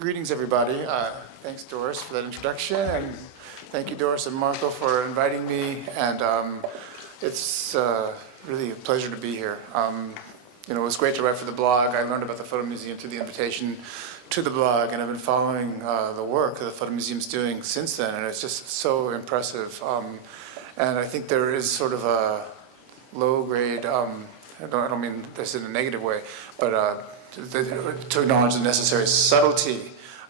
Greetings, everybody. Thanks, Doris, for that introduction, and thank you, Doris and Marco, for inviting me. And it's really a pleasure to be here. It was great to write for the blog. I learned about the Photo Museum through the invitation to the blog, and I've been following the work that the Photo Museum's doing since then, and it's just so impressive. And I think there is sort of a low-grade, I don't mean this in a negative way, but to acknowledge the necessary subtlety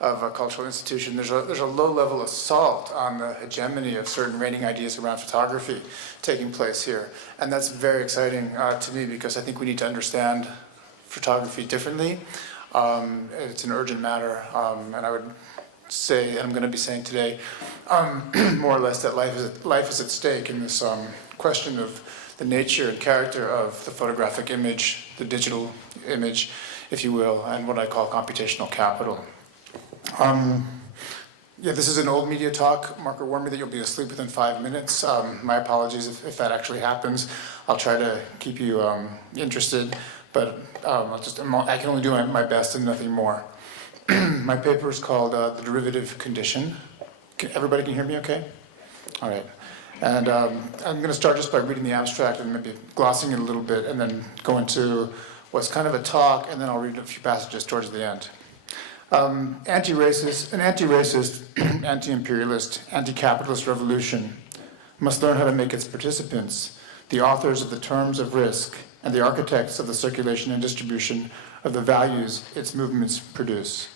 of a cultural institution. There's a low-level assault on the hegemony of certain reigning ideas around photography taking place here. And that's very exciting to me, because I think we need to understand photography differently. It's an urgent matter, and I would say, and I'm going to be saying today, more or less that life is at stake in this question of the nature and character of the photographic image, the digital image, if you will, and what I call computational capital. This is an old media talk. Marco warned me that you'll be asleep within 5 minutes. My apologies if that actually happens. I'll try to keep you interested, but I can only do my best and nothing more. My paper is called The Derivative Condition. Everybody can hear me okay? All right. And I'm going to start just by reading the abstract and maybe glossing it a little bit, and then go into what's kind of a talk, and then I'll read a few passages towards the end. An anti-racist, anti-imperialist, anti-capitalist revolution must learn how to make its participants the authors of the terms of risk and the architects of the circulation and distribution of the values its movements produce.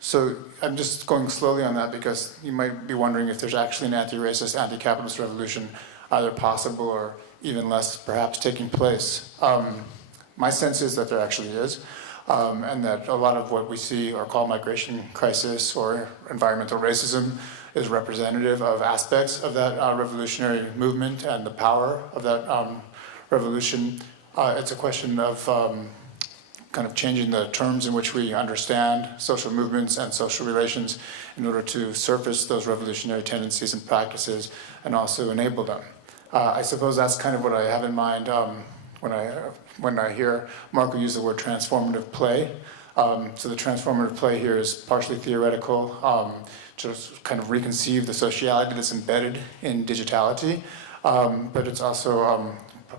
So I'm just going slowly on that, because you might be wondering if there's actually an anti-racist, anti-capitalist revolution either possible or even less perhaps taking place. My sense is that there actually is, and that a lot of what we see or call migration crisis or environmental racism is representative of aspects of that revolutionary movement and the power of that revolution. It's a question of kind of changing the terms in which we understand social movements and social relations in order to surface those revolutionary tendencies and practices and also enable them. I suppose that's kind of what I have in mind when I hear Marco use the word transformative play. So the transformative play here is partially theoretical, to kind of reconceive the sociality that's embedded in digitality, but it's also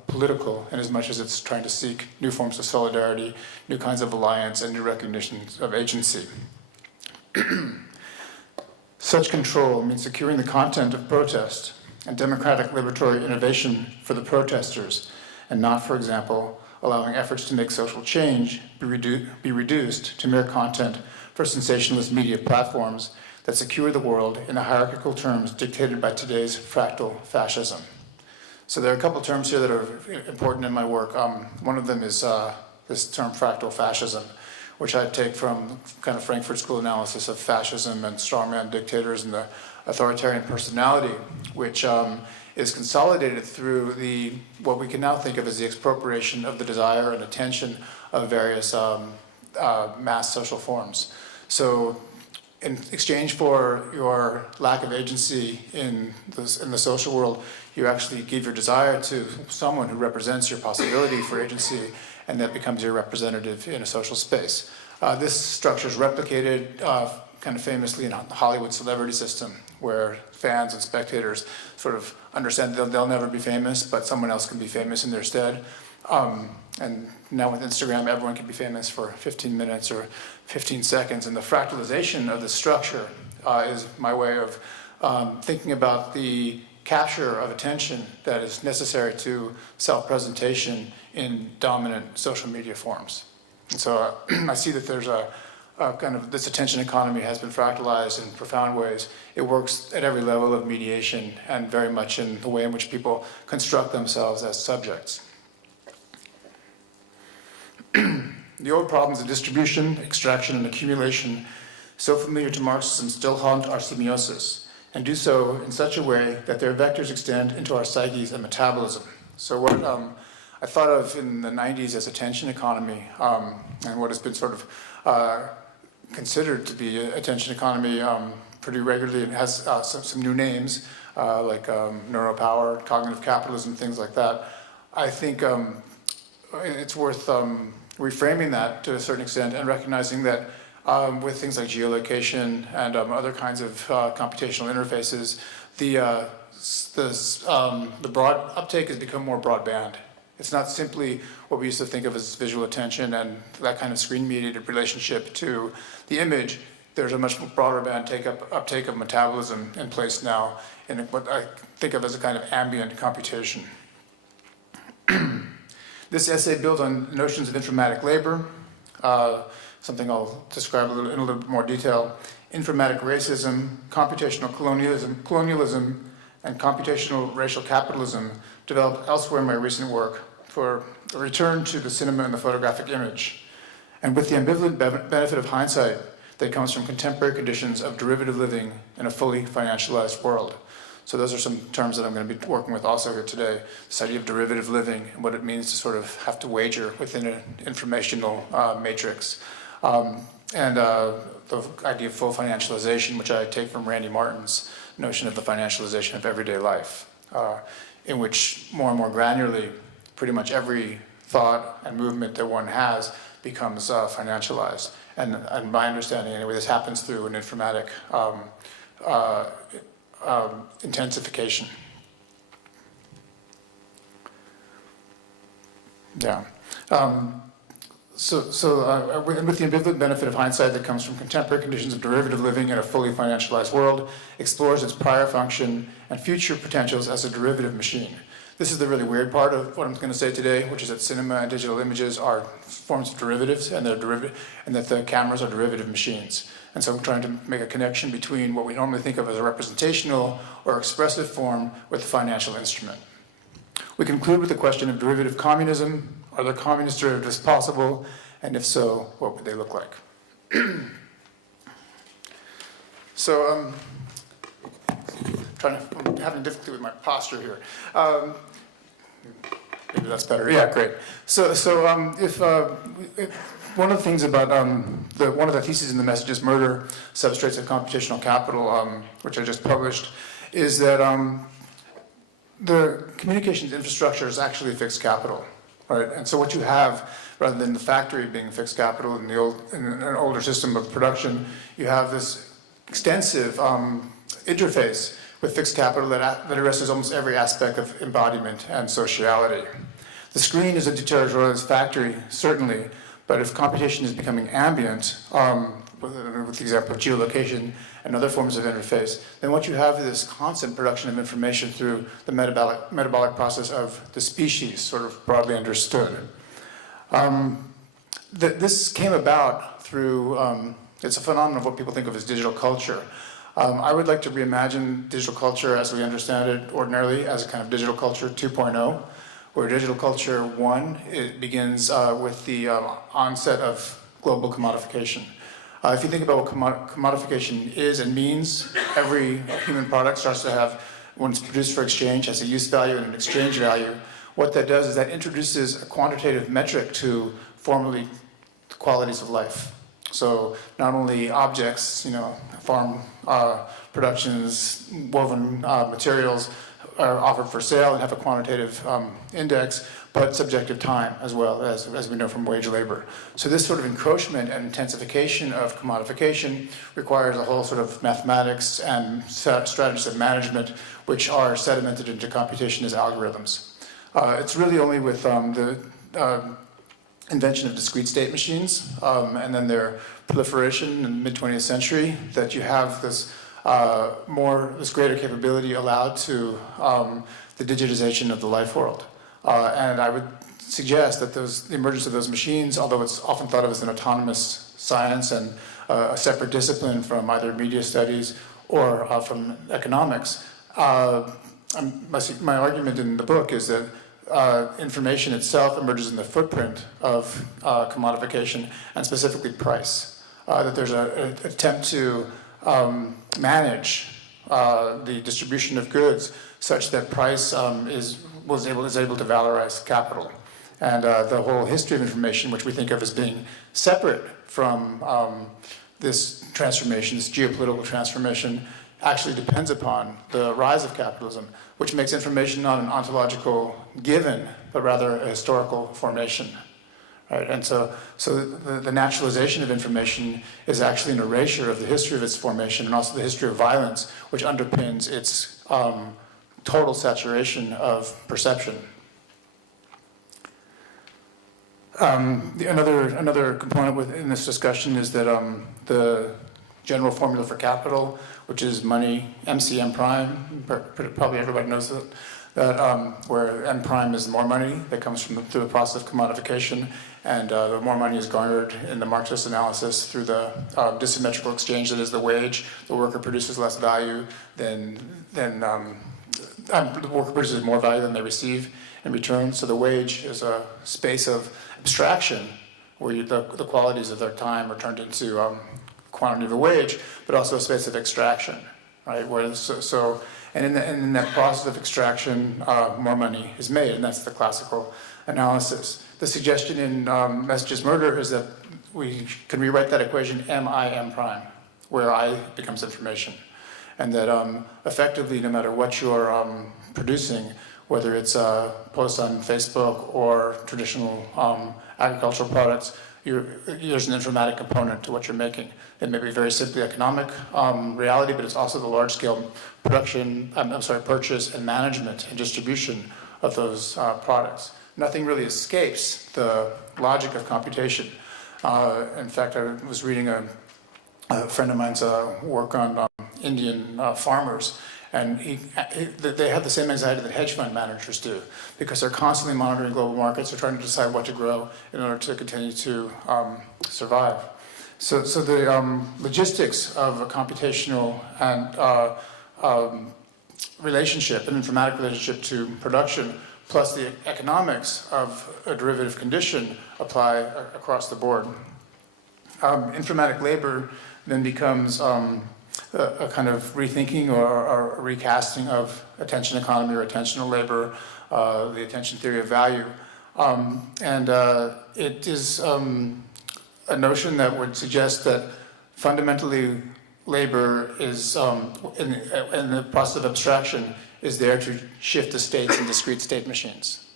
political in as much as it's trying to seek new forms of solidarity, new kinds of alliance, and new recognitions of agency. Such control means securing the content of protest and democratic liberatory innovation for the protesters, and not, for example, allowing efforts to make social change be reduced to mere content for sensationalist media platforms that secure the world in the hierarchical terms dictated by today's fractal fascism. So there are a couple terms here that are important in my work. One of them is this term fractal fascism, which I take from kind of Frankfurt School analysis of fascism and strongman dictators and the authoritarian personality, which is consolidated through what we can now think of as the expropriation of the desire and attention of various mass social forms. So in exchange for your lack of agency in the social world, you actually give your desire to someone who represents your possibility for agency, and that becomes your representative in a social space. This structure is replicated kind of famously in the Hollywood celebrity system, where fans and spectators sort of understand that they'll never be famous, but someone else can be famous in their stead. And now with Instagram, everyone can be famous for 15 minutes or 15 seconds. And the fractalization of the structure is my way of thinking about the capture of attention that is necessary to self-presentation in dominant social media forms. And so I see that there's kind of this attention economy has been fractalized in profound ways. It works at every level of mediation and very much in the way in which people construct themselves as subjects. The old problems of distribution, extraction, and accumulation, so familiar to Marxism, still haunt our semiosis, and do so in such a way that their vectors extend into our psyches and metabolism. So what I thought of in the 90s as attention economy, and what has been sort of considered to be attention economy pretty regularly, and has some new names like neuropower, cognitive capitalism, things like that. I think it's worth reframing that to a certain extent and recognizing that with things like geolocation and other kinds of computational interfaces, the broad uptake has become more broadband. It's not simply what we used to think of as visual attention and that kind of screen-mediated relationship to the image. There's a much broader band uptake of metabolism in place now in what I think of as a kind of ambient computation. This essay builds on notions of informatic labor, something I'll describe in a little bit more detail, informatic racism, computational colonialism, and computational racial capitalism developed elsewhere in my recent work for a return to the cinema and the photographic image. And with the ambivalent benefit of hindsight that comes from contemporary conditions of derivative living in a fully financialized world. So those are some terms that I'm going to be working with also here today. This idea of derivative living and what it means to sort of have to wager within an informational matrix. And the idea of full financialization, which I take from Randy Martin's notion of the financialization of everyday life, in which more and more granularly, pretty much every thought and movement that one has becomes financialized. And my understanding, anyway, this happens through an informatic intensification. Yeah. With the ambivalent benefit of hindsight that comes from contemporary conditions of derivative living in a fully financialized world, explores its prior function and future potentials as a derivative machine. This is the really weird part of what I'm going to say today, which is that cinema and digital images are forms of derivatives, and that the cameras are derivative machines. And so I'm trying to make a connection between what we normally think of as a representational or expressive form with the financial instrument. We conclude with the question of derivative communism. Are there communist derivatives possible? And if so, what would they look like? I'm having difficulty with my posture here. Maybe that's better. Yeah, great. One of the things about one of the theses in the Message is Murder, Substrates of Computational Capital, which I just published, is that the communications infrastructure is actually fixed capital, right? And so what you have, rather than the factory being fixed capital in an older system of production, you have this extensive interface with fixed capital that addresses almost every aspect of embodiment and sociality. The screen is a deterritorialized factory, certainly, but if computation is becoming ambient, with the example of geolocation and other forms of interface, then what you have is this constant production of information through the metabolic process of the species, sort of broadly understood. This came about through, it's a phenomenon of what people think of as digital culture. I would like to reimagine digital culture as we understand it ordinarily as a kind of digital culture 2.0, where digital culture 1, it begins with the onset of global commodification. If you think about what commodification is and means, every human product starts to have, when it's produced for exchange, has a use value and an exchange value. What that does is that introduces a quantitative metric to formerly qualities of life. So not only objects, farm productions, woven materials are offered for sale and have a quantitative index, but subjective time as well, as we know from wage labor. So this sort of encroachment and intensification of commodification requires a whole sort of mathematics and strategies of management, which are sedimented into computation as algorithms. It's really only with the invention of discrete state machines and then their proliferation in the mid-20th century that you have this greater capability allowed to the digitization of the life world. And I would suggest that the emergence of those machines, although it's often thought of as an autonomous science and a separate discipline from either media studies or from economics, my argument in the book is that information itself emerges in the footprint of commodification and specifically price. That there's an attempt to manage the distribution of goods such that price is able to valorize capital. And the whole history of information, which we think of as being separate from this transformation, this geopolitical transformation, actually depends upon the rise of capitalism, which makes information not an ontological given, but rather a historical formation. right? And so the naturalization of information is actually an erasure of the history of its formation and also the history of violence, which underpins its total saturation of perception. Another component within this discussion is that the general formula for capital, which is money, MCM prime, probably everybody knows that where M prime is more money that comes through the process of commodification, and the more money is garnered in the Marxist analysis through the dissymmetrical exchange that is the wage. The worker produces less value than the worker produces more value than they receive in return. So the wage is a space of abstraction where the qualities of their time are turned into quantity of the wage, but also a space of extraction, right? And in that process of extraction, more money is made, and that's the classical analysis. The suggestion in Messages Murder is that we can rewrite that equation M prime, where I becomes information. And that effectively, no matter what you're producing, whether it's a post on Facebook or traditional agricultural products, there's an informatic component to what you're making. It may be very simply economic reality, but it's also the large-scale purchase and management and distribution of those products. Nothing really escapes the logic of computation. In fact, I was reading a friend of mine's work on Indian farmers, and they have the same anxiety that hedge fund managers do, because they're constantly monitoring global markets. They're trying to decide what to grow in order to continue to survive. So the logistics of a computational and relationship, an informatic relationship to production, plus the economics of a derivative condition apply across the board. Informatic labor then becomes a kind of rethinking or a recasting of attention economy or attentional labor, the attention theory of value. It is a notion that would suggest that fundamentally labor is, in the process of abstraction, is there to shift the states in discrete state machines,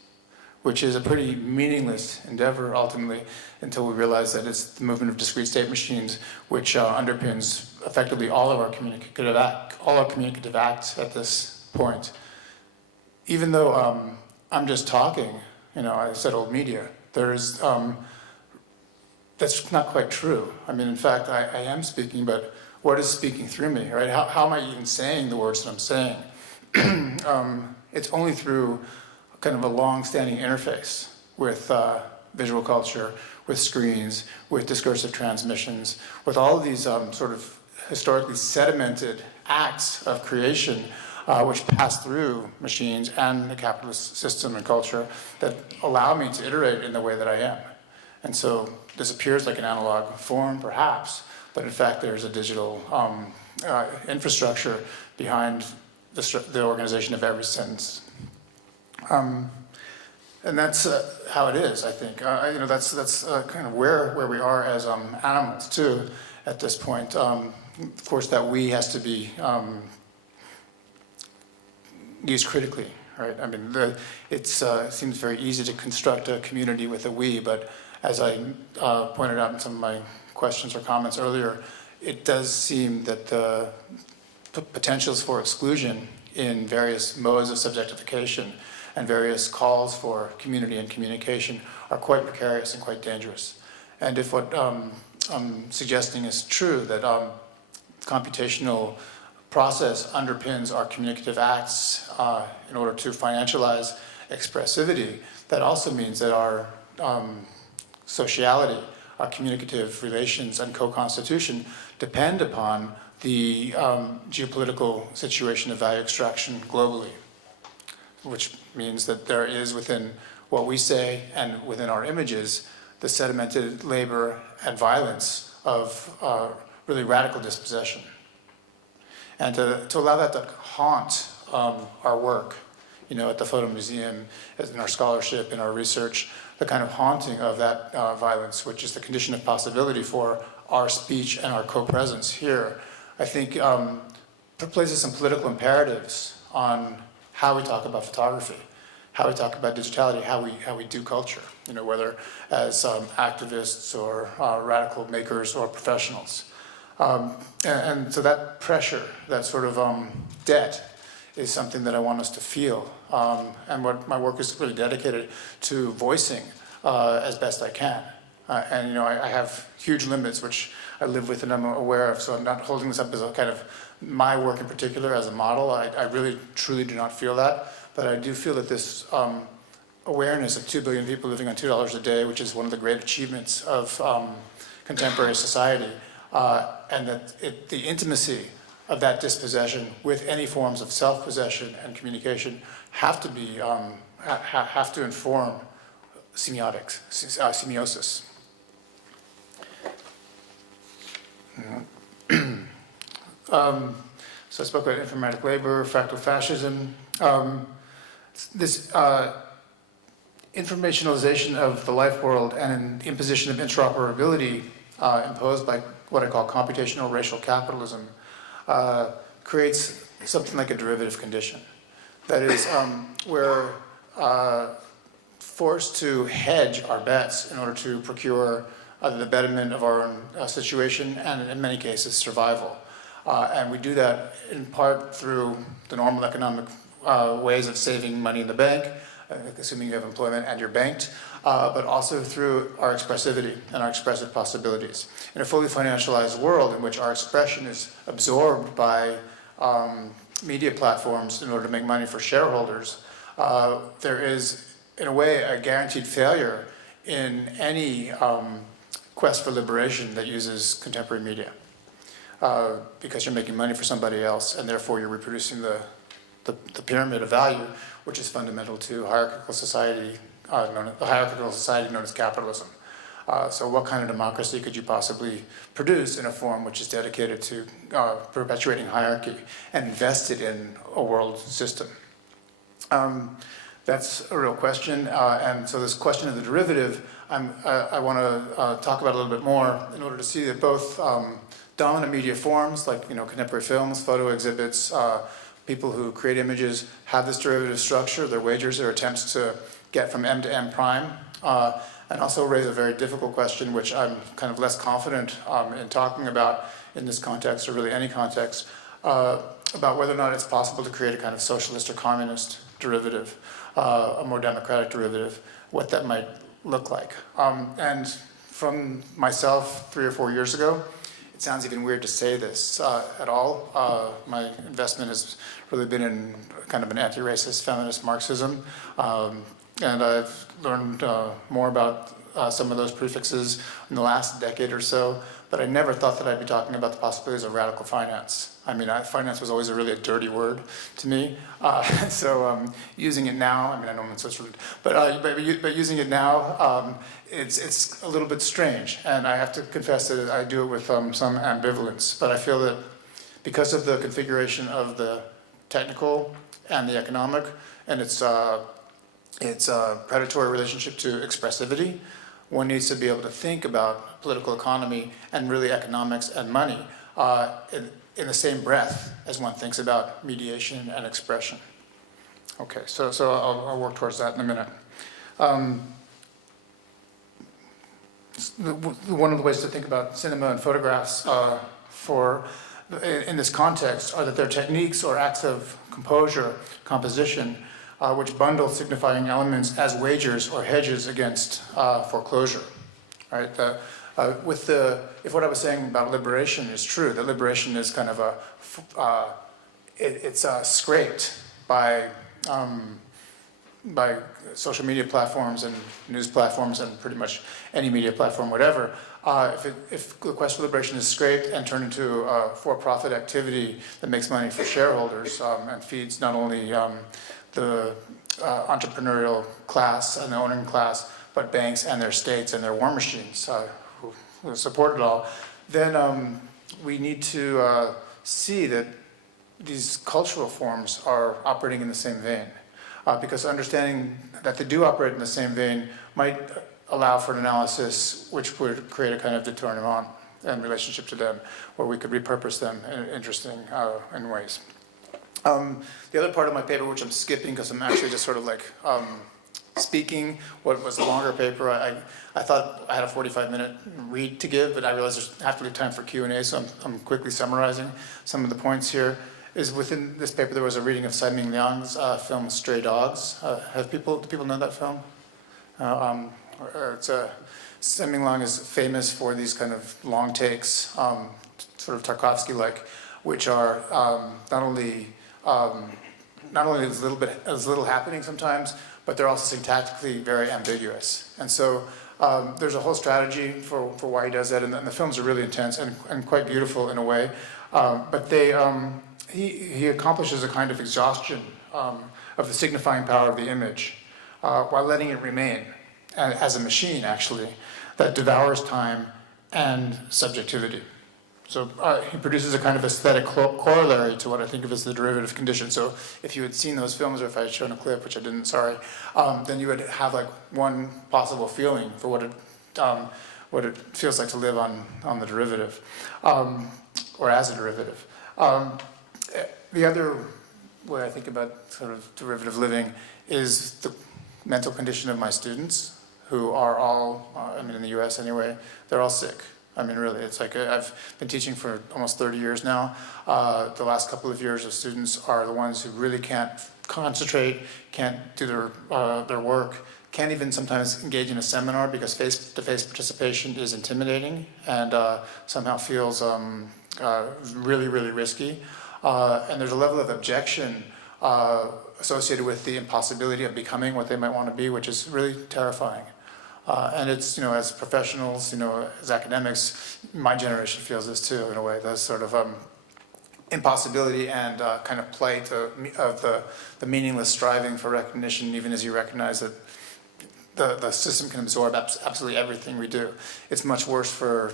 which is a pretty meaningless endeavor ultimately until we realize that it's the movement of discrete state machines which underpins effectively all our communicative acts at this point. Even though I'm just talking, I said old media, there's that's not quite true. I mean, in fact, I am speaking, but what is speaking through me, right? How am I even saying the words that I'm saying? It's only through kind of a long-standing interface with visual culture, with screens, with discursive transmissions, with all of these sort of historically sedimented acts of creation which pass through machines and the capitalist system and culture that allow me to iterate in the way that I am. And so this appears like an analog form, perhaps, but in fact there's a digital infrastructure behind the organization of every sentence. And that's how it is, I think. That's kind of where we are as animals, too, at this point. Of course, that we has to be used critically, right? I mean, it seems very easy to construct a community with a we, but as I pointed out in some of my questions or comments earlier, it does seem that the potentials for exclusion in various modes of subjectification and various calls for community and communication are quite precarious and quite dangerous. And if what I'm suggesting is true, that computational process underpins our communicative acts in order to financialize expressivity, that also means that our sociality, our communicative relations and co-constitution depend upon the geopolitical situation of value extraction globally, which means that there is within what we say and within our images the sedimented labor and violence of really radical dispossession. And to allow that to haunt our work, at the Photo Museum, in our scholarship, in our research, the kind of haunting of that violence, which is the condition of possibility for our speech and our co-presence here, I think places some political imperatives on how we talk about photography. how we talk about digitality, how we do culture, whether as activists or radical makers or professionals. And so that pressure, that sort of debt, is something that I want us to feel. And what my work is really dedicated to voicing as best I can. And I have huge limits, which I live with and I'm aware of, so I'm not holding this up as a kind of my work in particular as a model. I really, truly do not feel that. But I do feel that this awareness of 2 billion people living on $2 a day, which is one of the great achievements of contemporary society, and that the intimacy of that dispossession with any forms of self-possession and communication have to be, have to inform semiotics, semiosis. So I spoke about informatic labor, fractal fascism. This informationalization of the life world and an imposition of interoperability imposed by what I call computational racial capitalism creates something like a derivative condition. That is, we're forced to hedge our bets in order to procure the betterment of our own situation and, in many cases, survival. And we do that in part through the normal economic ways of saving money in the bank, assuming you have employment and you're banked, but also through our expressivity and our expressive possibilities. In a fully financialized world in which our expression is absorbed by media platforms in order to make money for shareholders, there is, in a way, a guaranteed failure in any quest for liberation that uses contemporary media. Because you're making money for somebody else, and therefore you're reproducing the pyramid of value, which is fundamental to hierarchical society, the hierarchical society known as capitalism. So what kind of democracy could you possibly produce in a form which is dedicated to perpetuating hierarchy and invested in a world system? That's a real question, and so this question of the derivative, I want to talk about a little bit more in order to see that both dominant media forms, like contemporary films, photo exhibits, people who create images have this derivative structure, their wagers, their attempts to get from M to M prime, and also raise a very difficult question, which I'm kind of less confident in talking about in this context, or really any context, about whether or not it's possible to create a kind of socialist or communist derivative, a more democratic derivative, what that might look like. And from myself 3 or 4 years ago, it sounds even weird to say this at all. My investment has really been in kind of an anti-racist feminist Marxism, and I've learned more about some of those prefixes in the last decade or so, but I never thought that I'd be talking about the possibilities of radical finance. I mean, finance was always a dirty word to me, so using it now, I mean, I know I'm social, but using it now, it's a little bit strange, and I have to confess that I do it with some ambivalence, but I feel that because of the configuration of the technical and the economic, and its predatory relationship to expressivity, one needs to be able to think about political economy and really economics and money in the same breath as one thinks about mediation and expression. Okay, so I'll work towards that in a minute. One of the ways to think about cinema and photographs in this context are that they're techniques or acts of composition, which bundle signifying elements as wagers or hedges against foreclosure. Right? If what I was saying about liberation is true, that liberation is kind of it's scraped by social media platforms and news platforms and pretty much any media platform, whatever. If the quest for liberation is scraped and turned into a for-profit activity that makes money for shareholders and feeds not only the entrepreneurial class and the owning class, but banks and their states and their war machines who support it all, then we need to see that these cultural forms are operating in the same vein. Because understanding that they do operate in the same vein might allow for an analysis which would create a kind of détournement in relationship to them, where we could repurpose them in interesting in ways. The other part of my paper, which I'm skipping because I'm actually just sort of like speaking what was a longer paper, I thought I had a 45-minute read to give, but I realized there's have to be time for Q&A, so I'm quickly summarizing some of the points here. Is within this paper there was a reading of Tsai Ming Liang's film Stray Dogs. Do people know that film? Tsai Ming Liang is famous for these kind of long takes, sort of Tarkovsky-like, which are not only there's a little happening sometimes, but they're also syntactically very ambiguous. And so there's a whole strategy for why he does that, and the films are really intense and quite beautiful in a way. But he accomplishes a kind of exhaustion of the signifying power of the image while letting it remain as a machine, actually, that devours time and subjectivity. So he produces a kind of aesthetic corollary to what I think of as the derivative condition. So if you had seen those films, or if I had shown a clip, which I didn't, sorry, then you would have like one possible feeling for what it feels like to live on the derivative, or as a derivative. The other way I think about sort of derivative living is the mental condition of my students, who are all, I mean in the US anyway, they're all sick. I mean, really, it's like I've been teaching for almost 30 years now. The last couple of years of students are the ones who really can't concentrate, can't do their work, can't even sometimes engage in a seminar because face-to-face participation is intimidating and somehow feels really, really risky. And there's a level of objection associated with the impossibility of becoming what they might want to be, which is really terrifying. And it's, as professionals, as academics, my generation feels this too, in a way, the sort of impossibility and kind of plight of the meaningless striving for recognition, even as you recognize that the system can absorb absolutely everything we do. It's much worse for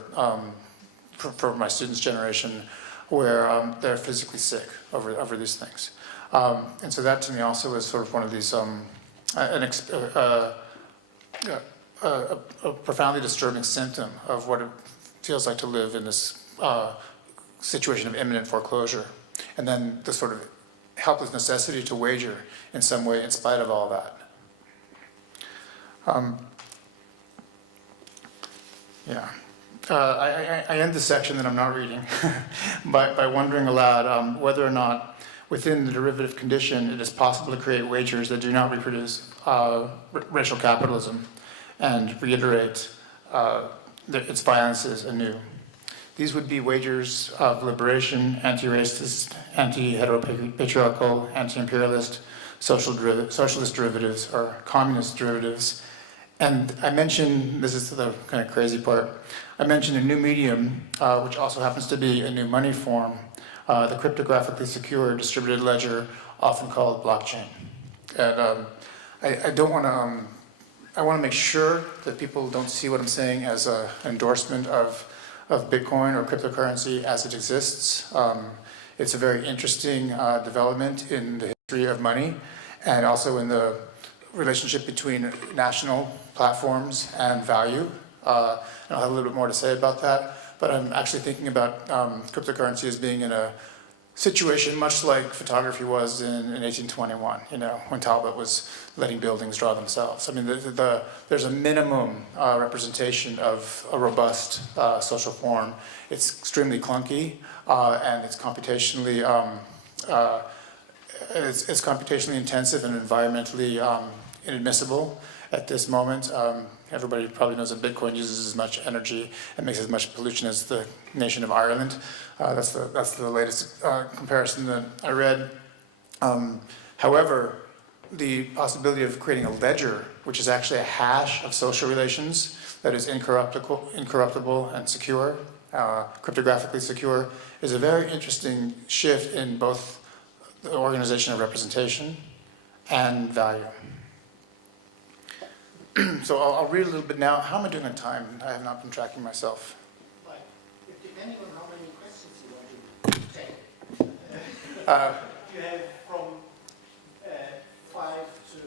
my students' generation, where they're physically sick over these things. And so that to me also is sort of one of these, a profoundly disturbing symptom of what it feels like to live in this situation of imminent foreclosure. And then the sort of helpless necessity to wager in some way in spite of all that. I end the section that I'm not reading by wondering aloud whether or not within the derivative condition it is possible to create wagers that do not reproduce racial capitalism and reiterate its violences anew. These would be wagers of liberation, anti-racist, anti-heteropatriarchal, anti-imperialist, socialist derivatives, or communist derivatives. And I mentioned, this is the kind of crazy part, I mentioned a new medium, which also happens to be a new money form, the cryptographically secure distributed ledger, often called blockchain. And I want to make sure that people don't see what I'm saying as an endorsement of Bitcoin or cryptocurrency as it exists. It's a very interesting development in the history of money, and also in the relationship between national platforms and value. And I'll have a little bit more to say about that, but I'm actually thinking about cryptocurrency as being in a situation much like photography was in 1821, when Talbot was letting buildings draw themselves. I mean, there's a minimum representation of a robust social form. It's extremely clunky, and it's computationally intensive and environmentally inadmissible at this moment. Everybody probably knows that Bitcoin uses as much energy and makes as much pollution as the nation of Ireland. That's the latest comparison that I read. However, the possibility of creating a ledger, which is actually a hash of social relations that is incorruptible and secure, cryptographically secure, is a very interesting shift in both the organization of representation and value. So I'll read a little bit now. How am I doing on time? I have not been tracking myself. Right. Depending on how many questions you want to take. You have from 5 to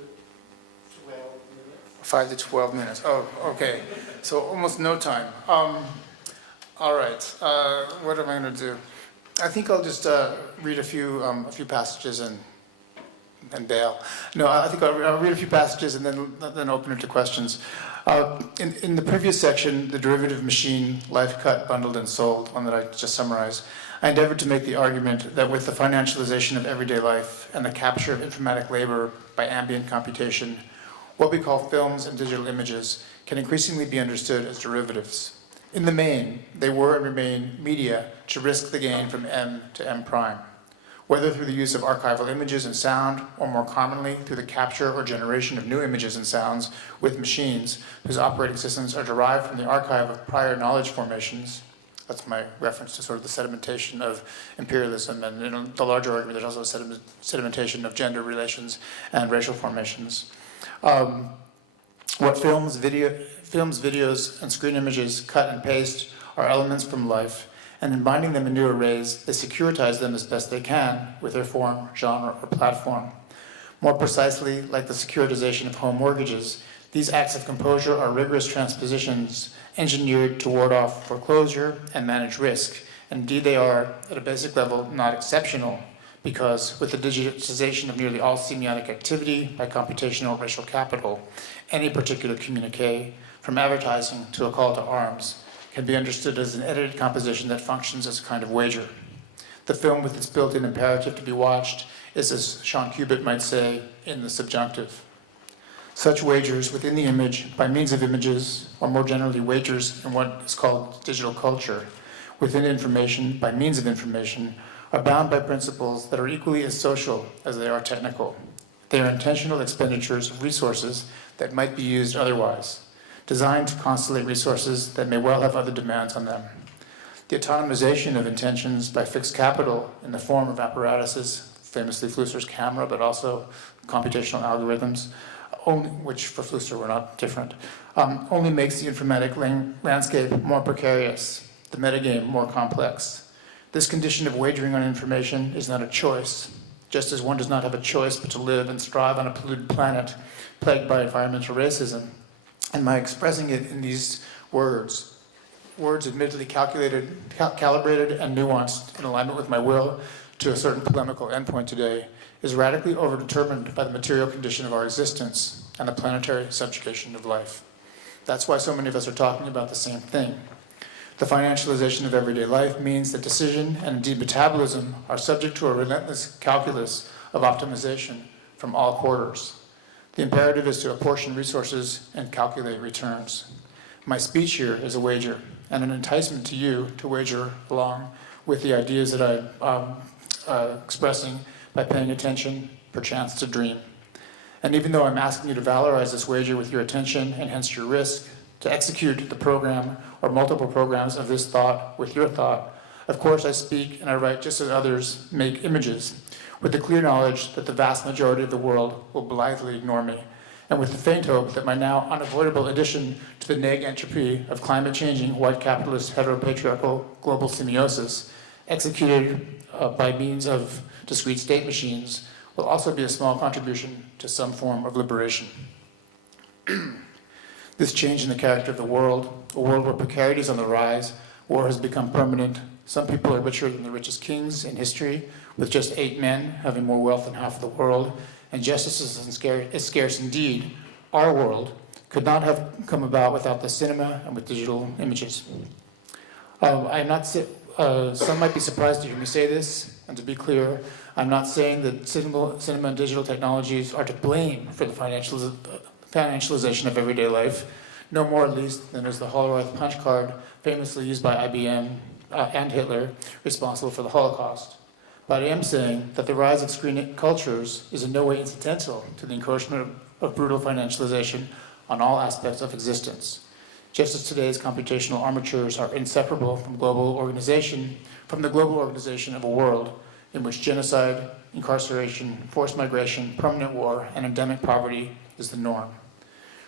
12 minutes. 5 to 12 minutes. Oh, okay. So almost no time. All right. What am I going to do? I think I'll just read a few passages and bail. No, I think I'll read a few passages and then open it to questions. In the previous section, the derivative machine, life cut, bundled, and sold, one that I just summarized, I endeavored to make the argument that with the financialization of everyday life and the capture of informatic labor by ambient computation, what we call films and digital images can increasingly be understood as derivatives. In the main, they were and remain media to risk the gain from M to M prime, whether through the use of archival images and sound, or more commonly through the capture or generation of new images and sounds with machines whose operating systems are derived from the archive of prior knowledge formations. That's my reference to sort of the sedimentation of imperialism, and in the larger argument, there's also a sedimentation of gender relations and racial formations. What films, videos, and screen images cut and paste are elements from life, and in binding them in new arrays, they securitize them as best they can with their form, genre, or platform. More precisely, like the securitization of home mortgages, these acts of composure are rigorous transpositions engineered to ward off foreclosure and manage risk. Indeed, they are, at a basic level, not exceptional, because with the digitization of nearly all semiotic activity by computational racial capital, any particular communique, from advertising to a call to arms, can be understood as an edited composition that functions as a kind of wager. The film, with its built-in imperative to be watched, is, as Sean Cubitt might say, in the subjunctive. Such wagers within the image, by means of images, or more generally wagers in what is called digital culture, within information, by means of information, are bound by principles that are equally as social as they are technical. They are intentional expenditures of resources that might be used otherwise, designed to constellate resources that may well have other demands on them. The autonomization of intentions by fixed capital in the form of apparatuses, famously Flusser's camera, but also computational algorithms, which for Flusser were not different, only makes the informatic landscape more precarious, the metagame more complex. This condition of wagering on information is not a choice, just as one does not have a choice but to live and strive on a polluted planet plagued by environmental racism. And by expressing it in these words admittedly calibrated and nuanced in alignment with my will to a certain polemical endpoint today, is radically overdetermined by the material condition of our existence and the planetary subjugation of life. That's why so many of us are talking about the same thing. The financialization of everyday life means that decision and indeed metabolism are subject to a relentless calculus of optimization from all quarters. The imperative is to apportion resources and calculate returns. My speech here is a wager and an enticement to you to wager along with the ideas that I'm expressing by paying attention, perchance to dream. And even though I'm asking you to valorize this wager with your attention and hence your risk, to execute the program or multiple programs of this thought with your thought, of course I speak and I write just as others make images, with the clear knowledge that the vast majority of the world will blithely ignore me, and with the faint hope that my now unavoidable addition to the neg entropy of climate-changing, white capitalist, heteropatriarchal global semiosis, executed by means of discrete state machines, will also be a small contribution to some form of liberation. This change in the character of the world, a world where precarity is on the rise, war has become permanent, some people are richer than the richest kings in history, with just 8 men having more wealth than half of the world, and justice is scarce indeed, our world could not have come about without the cinema and with digital images. Some might be surprised to hear me say this, and to be clear, I'm not saying that cinema and digital technologies are to blame for the financialization of everyday life, no more at least than is the Hollerith punch card famously used by IBM and Hitler responsible for the Holocaust. But I am saying that the rise of screen cultures is in no way incidental to the encroachment of brutal financialization on all aspects of existence. Just as today's computational armatures are inseparable from the global organization of a world in which genocide, incarceration, forced migration, permanent war, and endemic poverty is the norm.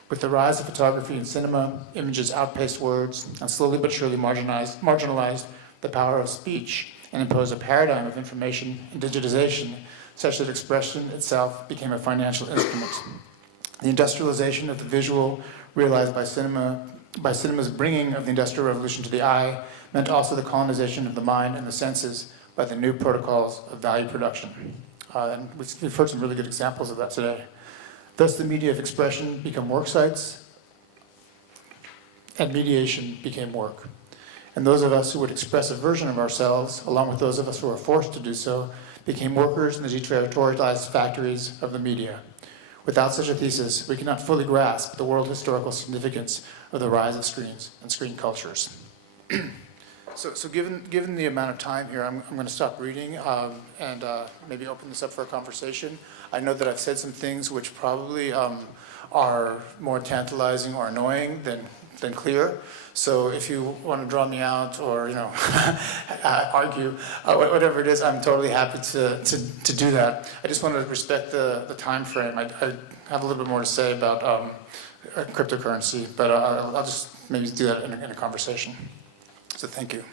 With the rise of photography and cinema, images outpaced words and slowly but surely marginalized the power of speech and imposed a paradigm of information and digitization such that expression itself became a financial instrument. The industrialization of the visual realized by cinema's bringing of the Industrial Revolution to the eye meant also the colonization of the mind and the senses by the new protocols of value production. And we've heard some really good examples of that today. Thus, the media of expression become work sites, and mediation became work. And those of us who would express a version of ourselves, along with those of us who are forced to do so, became workers in the deterritorialized factories of the media. Without such a thesis, we cannot fully grasp the world historical significance of the rise of screens and screen cultures. So given the amount of time here, I'm going to stop reading and maybe open this up for a conversation. I know that I've said some things which probably are more tantalizing or annoying than clear. So if you want to draw me out or argue, whatever it is, I'm totally happy to do that. I just want to respect the time frame. I have a little bit more to say about cryptocurrency, but I'll just maybe do that in a conversation. So thank you.